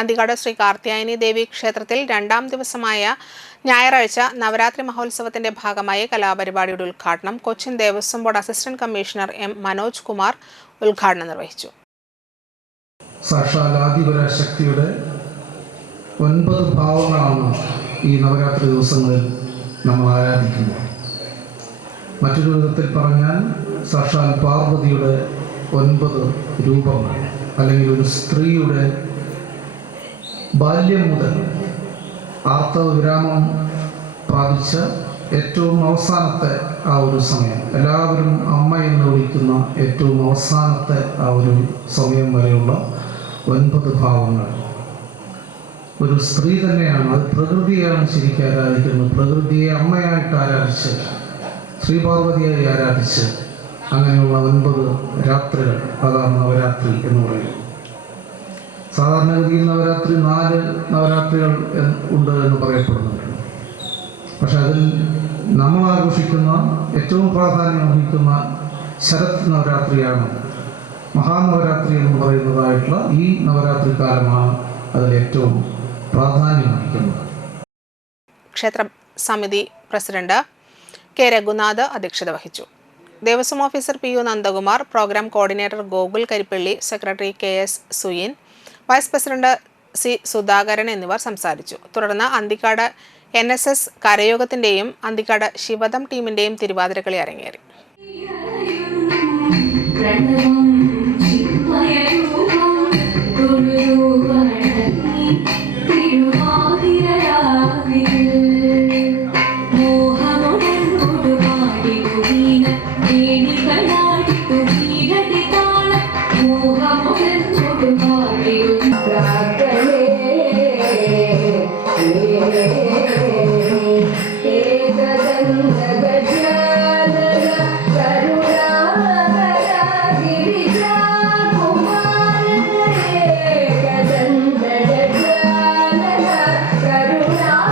അന്തികാട് ശ്രീ കാർത്തിയായനി ദേവി ക്ഷേത്രത്തിൽ രണ്ടാം ദിവസമായ ഞായറാഴ്ച നവരാത്രി മഹോത്സവത്തിന്റെ ഭാഗമായി കലാപരിപാടിയുടെ ഉദ്ഘാടനം Cochin Devaswom board assistant commissioner M Manoj Kumar ഉദ്ഘാടനം നിർവഹിച്ചു. ശക്തിയുടെ ഒൻപത് ഭാവങ്ങളാണ് ഈ നവരാത്രി ദിവസങ്ങളിൽ നമ്മൾ ആരാധിക്കുന്നത്. മറ്റൊരു വിധത്തിൽ പറഞ്ഞാൽ സാക്ഷാൽ പാർവതിയുടെ ഒൻപത് രൂപങ്ങൾ അല്ലെങ്കിൽ ഒരു സ്ത്രീയുടെ ബാല്യം മുതൽ ആർത്തവ വിരാമം പ്രാപിച്ച ഏറ്റവും അവസാനത്തെ ആ ഒരു സമയം. എല്ലാവരും അമ്മ എന്ന് വിളിക്കുന്ന ഏറ്റവും അവസാനത്തെ ആ ഒരു സമയം വരെയുള്ള ഒൻപത് ഭാവങ്ങൾ. ഒരു സ്ത്രീ തന്നെയാണ് അത് പ്രകൃതിയാണ് ശരിക്കും ആരാധിക്കുന്നത്. പ്രകൃതിയെ അമ്മയായിട്ട് ആരാധിച്ച് ശ്രീപാർവതിയായി ആരാധിച്ച് അങ്ങനെയുള്ള ഒൻപത് രാത്രികൾ. അതാണ് നവരാത്രി എന്ന് പറയുന്നത്. സാധാരണഗതിയിൽ നവരാത്രി നാല് നവരാത്രികൾ ഉണ്ട് എന്ന് പറയപ്പെടുന്നുണ്ട്. പക്ഷെ അതിൽ നമ്മൾ ആഘോഷിക്കുന്ന ഏറ്റവും പ്രാധാന്യം വഹിക്കുന്ന ശരത് നവരാത്രിയാണ് മഹാനവരാത്രി എന്ന് പറയുന്നതായിട്ടുള്ള ഈ നവരാത്രി കാലമാണ് അതിൽ ഏറ്റവും പ്രാധാന്യം വഹിക്കുന്നത് ക്ഷേത്ര സമിതി പ്രസിഡന്റ് കെ രഘുനാഥ് അധ്യക്ഷത വഹിച്ചു. Devaswom officer P U Nandakumar programme coordinator Gokul Karippally secretary K S Suyin vice president C Sudhakaran എന്നിവർ സംസാരിച്ചു. തുടർന്ന് അന്തിക്കാട് എൻ എസ് എസ് കരയോഗത്തിന്റെയും അന്തിക്കാട് ശിവദം ടീമിന്റെയും തിരുവാതിരക്കളി അരങ്ങേറി. Thank ഗുരുരൂപണി ಚಂದ್ರ